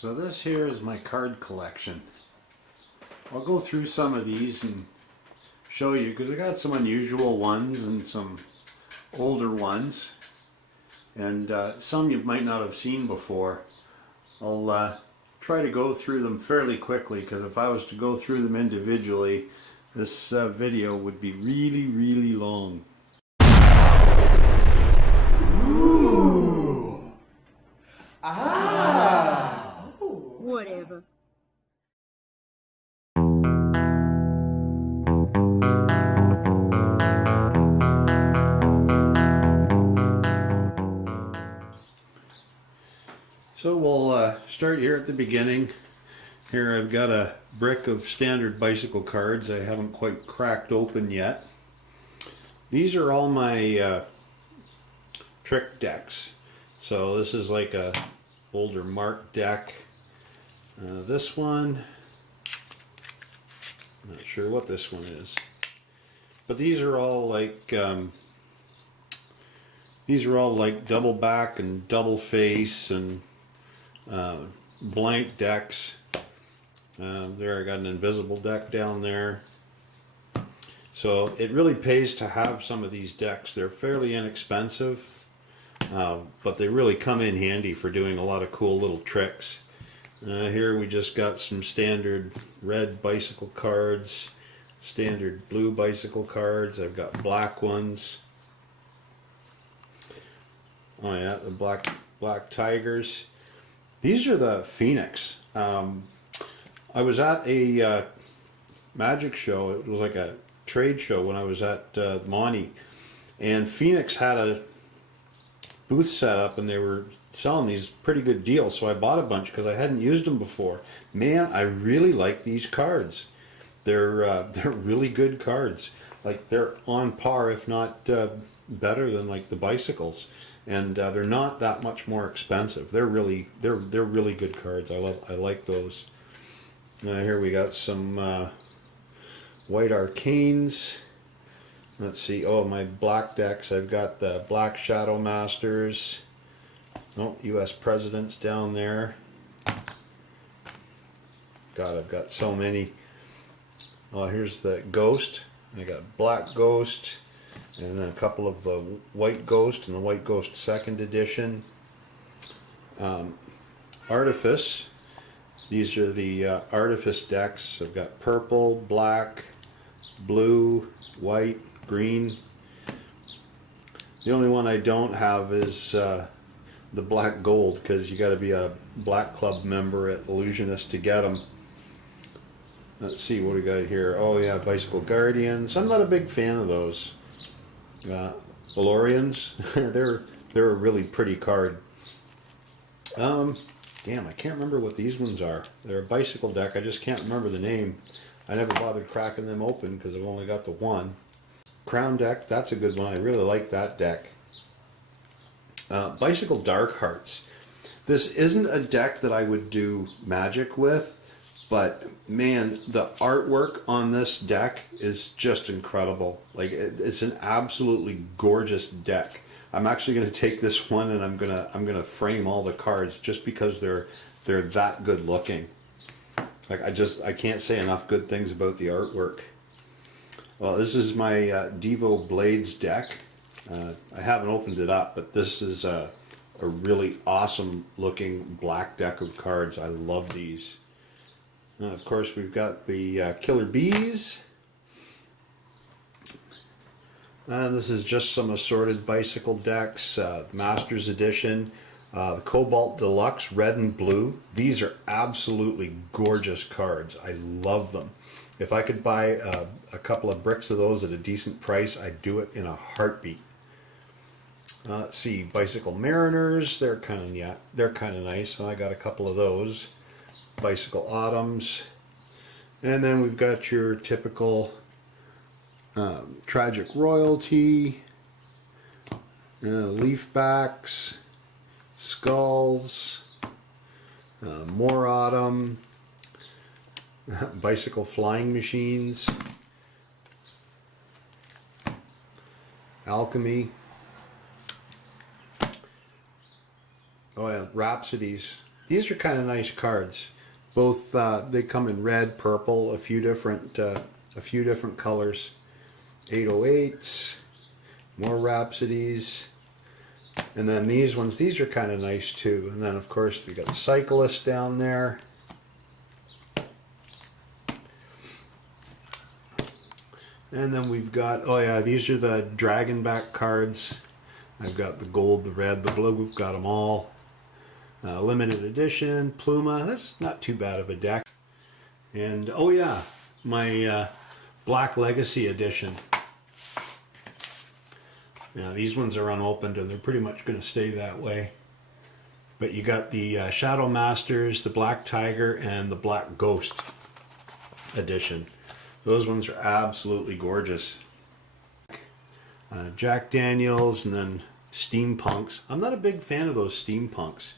So this here is my card collection. I'll go through some of these and show you because I got some unusual ones and some older ones, and some you might not have seen before. I'll try to go through them fairly quickly because if I was to go through them individually, this video would be really long. Ooh. Ah. Whatever. So we'll start here at the beginning. Here I've got a brick of standard bicycle cards I haven't quite cracked open yet. These are all my trick decks. So this is like a older marked deck. This one, I'm not sure what this one is, but these are all like double back and double face and blank decks. There I got an invisible deck down there. So it really pays to have some of these decks. They're fairly inexpensive, but they really come in handy for doing a lot of cool little tricks. Here we just got some standard red bicycle cards, standard blue bicycle cards. I've got black ones. Oh yeah, the black tigers. These are the Phoenix. I was at a magic show. It was like a trade show when I was at Monty, and Phoenix had a booth set up and they were selling these pretty good deals, so I bought a bunch because I hadn't used them before. Man, I really like these cards. They're really good cards. Like they're on par, if not better than like the bicycles, and they're not that much more expensive. They're really good cards. I like those. Here we got some white arcanes. Let's see. Oh, my black decks. I've got the Black Shadow Masters. Oh, U.S. Presidents down there. God, I've got so many. Oh, here's the Ghost. I got Black Ghost, and then a couple of the White Ghost and the White Ghost Second Edition. Artifice. These are the Artifice decks. I've got purple, black, blue, white, green. The only one I don't have is the black gold, because you got to be a Black Club member at Illusionist to get them. Let's see what we got here. Oh yeah, Bicycle Guardians. I'm not a big fan of those. Valorians. they're a really pretty card. Damn, I can't remember what these ones are. They're a bicycle deck. I just can't remember the name. I never bothered cracking them open because I've only got the one. Crown deck. That's a good one. I really like that deck. Bicycle Dark Hearts. This isn't a deck that I would do magic with, but man, the artwork on this deck is just incredible. Like it's an absolutely gorgeous deck. I'm actually going to take this one and I'm gonna frame all the cards just because they're that good looking. Like I can't say enough good things about the artwork. Well, this is my Devo Blades deck. I haven't opened it up, but this is a really awesome looking black deck of cards. I love these. Of course, we've got the Killer Bees. And this is just some assorted bicycle decks, Masters Edition, the Cobalt Deluxe, red and blue. These are absolutely gorgeous cards. I love them. If I could buy a couple of bricks of those at a decent price, I'd do it in a heartbeat. Let's see, Bicycle Mariners. They're kind of nice. So I got a couple of those. Bicycle Autumns, and then we've got your typical Tragic Royalty, Leafbacks, Skulls, more Autumn, Bicycle Flying Machines, Alchemy. Oh yeah, Rhapsodies. these are kind of nice cards. Both they come in red, purple, a few different colors. 808s, more Rhapsodies, and then these ones. These are kind of nice too. And then of course we got the Cyclist down there. And then we've got, oh yeah, these are the Dragonback cards. I've got the gold, the red, the blue. We've got them all. Limited edition, Pluma. That's not too bad of a deck. And oh yeah, my Black Legacy edition. Now these ones are unopened and they're pretty much going to stay that way. But you got the Shadow Masters, the Black Tiger, and the Black Ghost edition. Those ones are absolutely gorgeous. Jack Daniels, and then Steampunks. I'm not a big fan of those Steampunks.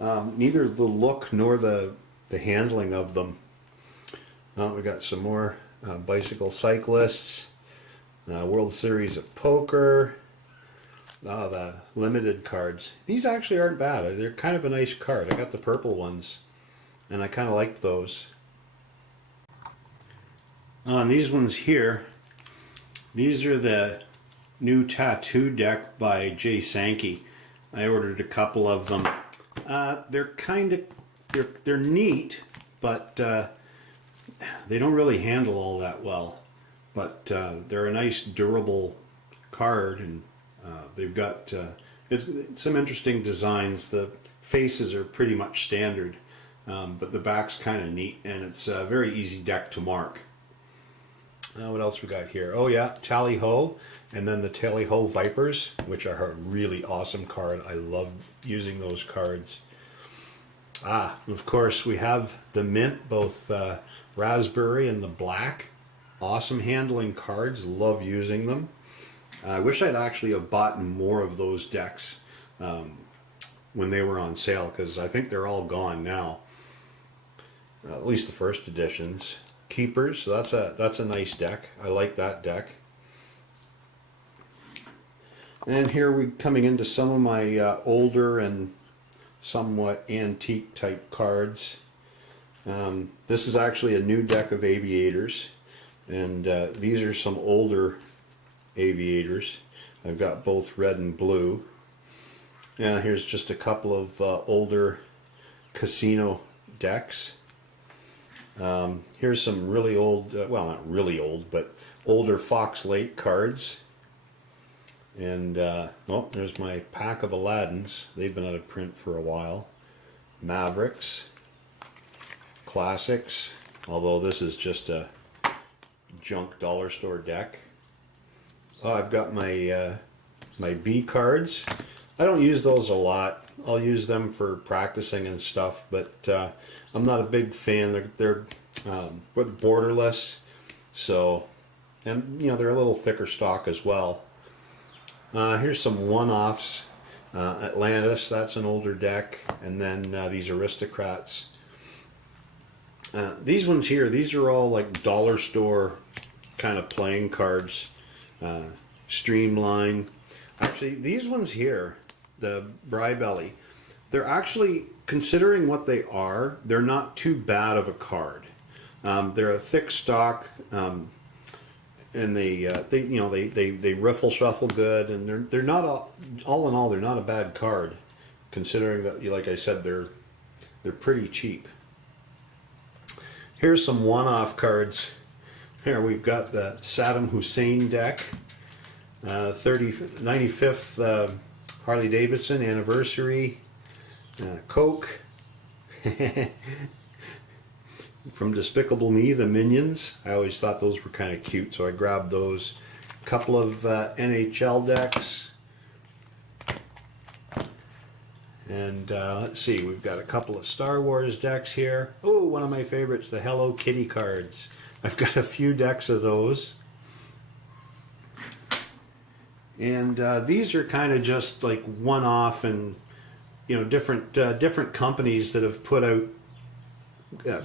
Neither the look nor the handling of them. We got some more Bicycle Cyclists, World Series of Poker, the limited cards. These actually aren't bad. They're kind of a nice card. I got the purple ones, and I kind of like those. On these ones here, these are the new tattoo deck by Jay Sankey. I ordered a couple of them. They're neat, but they don't really handle all that well. But they're a nice durable card, and they've got some interesting designs. The faces are pretty much standard, but the back's kind of neat, and it's a very easy deck to mark. What else we got here? Oh yeah, Tally Ho, and then the Tally Ho Vipers, which are a really awesome card. I love using those cards. Of course we have the Mint, both Raspberry and the Black. Awesome handling cards, love using them. I wish I'd actually have bought more of those decks when they were on sale, because I think they're all gone now. At least the first editions. Keepers, so that's a nice deck. I like that deck. And here we're coming into some of my older and somewhat antique type cards. This is actually a new deck of Aviators, and these are some older Aviators. I've got both red and blue. Yeah, here's just a couple of older casino decks. Here's some really old, well, not really old, but older Fox Lake cards. And, well, there's my pack of Aladdins. They've been out of print for a while. Mavericks. Classics. Although this is just a junk dollar store deck. Oh, I've got my, my B cards. I don't use those a lot. I'll use them for practicing and stuff, but I'm not a big fan. They're borderless, so, and you know, they're a little thicker stock as well. Here's some one-offs. Atlantis, that's an older deck, and then these Aristocrats. These ones here, these are all like dollar store kind of playing cards. Streamline. Actually, these ones here, the Brybelly, they're actually, considering what they are, they're not too bad of a card. They're a thick stock, and they riffle shuffle good, and they're not all in all, they're not a bad card, considering that, like I said, they're pretty cheap. Here's some one-off cards. Here we've got the Saddam Hussein deck, 95th Harley Davidson anniversary, Coke. From Despicable Me, the Minions. I always thought those were kind of cute, so I grabbed those. A couple of NHL decks. And let's see, we've got a couple of Star Wars decks here. Oh, one of my favorites, the Hello Kitty cards. I've got a few decks of those. And these are kind of just like one-off, and you know, different companies that have put out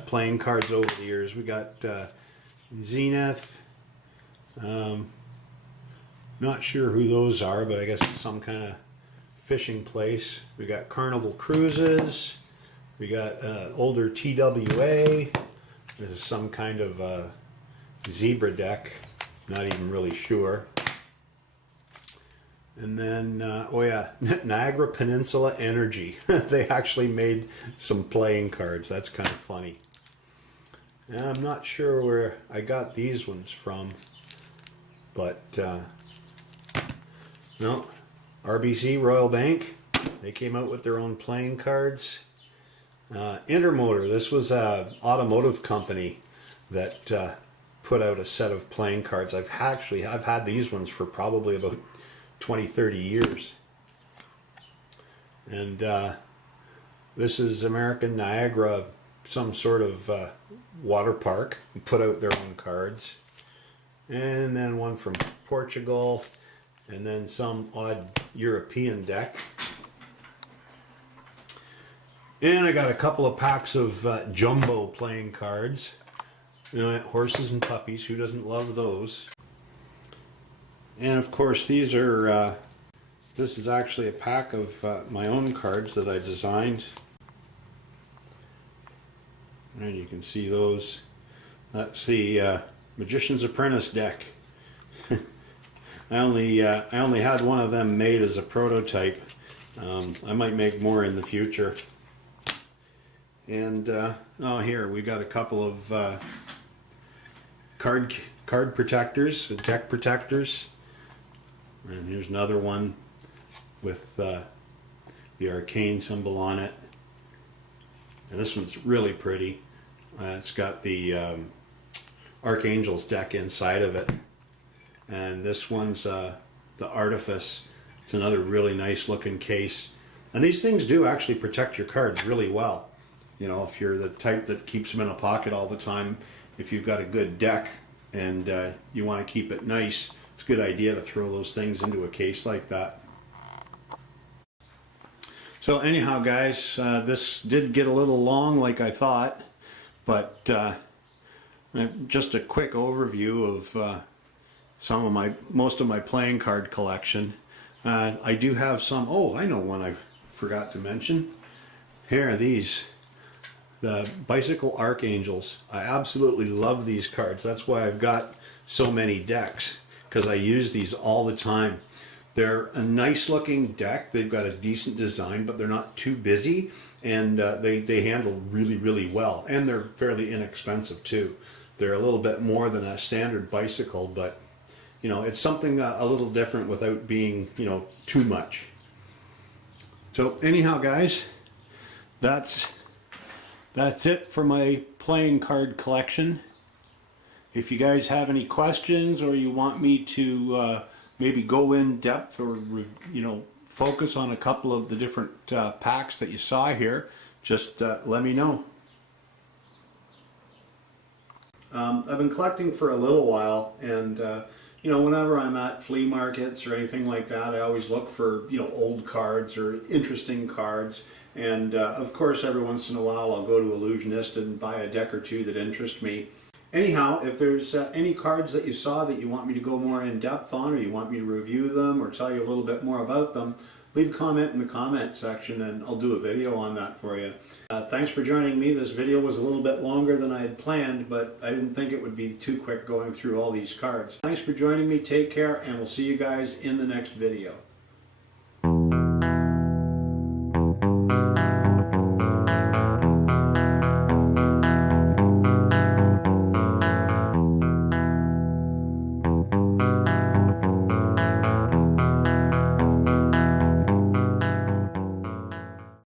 playing cards over the years. We got Zenith. Not sure who those are, but I guess it's some kind of fishing place. We got Carnival Cruises, We got an older TWA. This is some kind of zebra deck. Not even really sure. And then, oh yeah, Niagara Peninsula Energy. They actually made some playing cards. That's kind of funny. And I'm not sure where I got these ones from, but no, RBC Royal Bank. They came out with their own playing cards. Intermotor. This was an automotive company that put out a set of playing cards. I've had these ones for probably about 20-30 years. And this is American Niagara, some sort of water park, put out their own cards. And then one from Portugal, and then some odd European deck. And I got a couple of packs of jumbo playing cards. You know, horses and puppies, who doesn't love those? And of course these are, this is actually a pack of my own cards that I designed. And you can see those. That's the Magician's Apprentice deck. I only had one of them made as a prototype. I might make more in the future. And oh, here we got a couple of card protectors, deck protectors. And here's another one with the arcane symbol on it. And this one's really pretty. It's got the Archangel's deck inside of it. And this one's the Artifice. It's another really nice looking case. And these things do actually protect your cards really well. You know, if you're the type that keeps them in a pocket all the time, if you've got a good deck and you want to keep it nice, it's a good idea to throw those things into a case like that. So anyhow, guys, this did get a little long like I thought, but just a quick overview of most of my playing card collection. I do have some, oh, I know one I forgot to mention. Here are these. The Bicycle Archangels. I absolutely love these cards. That's why I've got so many decks, because I use these all the time. They're a nice looking deck. They've got a decent design, but they're not too busy, and they handle really, really well. And they're fairly inexpensive too. They're a little bit more than a standard bicycle, but you know, it's something a little different without being, you know, too much. So anyhow, guys, that's it for my playing card collection. If you guys have any questions, or you want me to maybe go in depth, or you know, focus on a couple of the different packs that you saw here, just let me know. I've been collecting for a little while, and you know, whenever I'm at flea markets or anything like that, I always look for, you know, old cards or interesting cards. And of course, every once in a while I'll go to Illusionist and buy a deck or two that interest me. Anyhow, if there's any cards that you saw that you want me to go more in depth on, or you want me to review them or tell you a little bit more about them, leave a comment in the comment section and I'll do a video on that for you. Thanks for joining me. This video was a little bit longer than I had planned, but I didn't think it would be too quick going through all these cards. Thanks for joining me. Take care, and we'll see you guys in the next video.